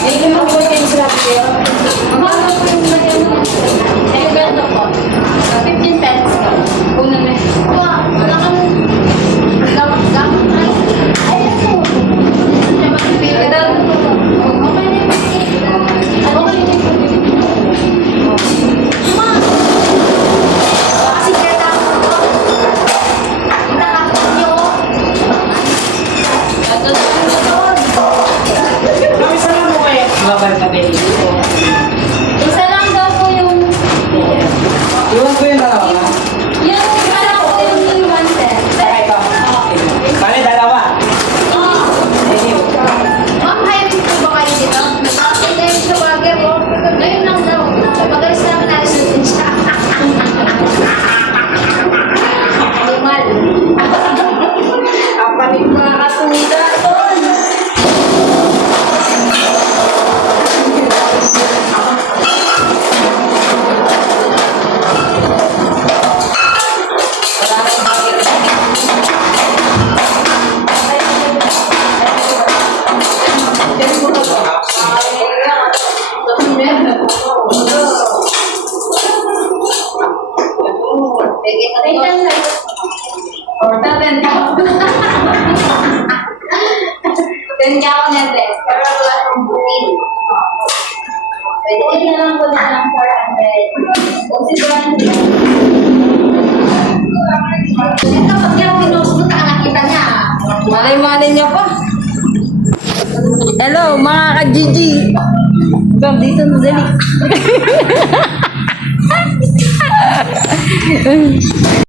Hindi mo ko kayo sila kayo. Magkano po yung material mo? Ay, ganito po. 15 pesos ka. Una na. Wala kang gamit na. Ay, ito. Siya mag-pigil. Okay na yung pagkakit. Okay na yung pagkakit. Kasi kaya ako ito. Nakakot niyo. Isa lang mo kayo. Mabal ka din dito. Isa lang daw po yung... Iwan ko yung dalawa. Yung isa lang po yung iwan, sir. Saka ito. Bale, dalawa. Thank you. Ma'am, hiring po ba kayo dito? Hindi, sa bagay po. Ngayon lang daw. Magalis namin alis natin siya. Animal. Kapalit mga kasunida. Ganda ako na best, pero wala akong butin. Pwede na lang po na lang 400. Kung sigurado niya. Kapag yung pinost mo, nakakita niya. Malay-malay niya pa. Hello, mga ka-Gigi. Bang, dito na dali.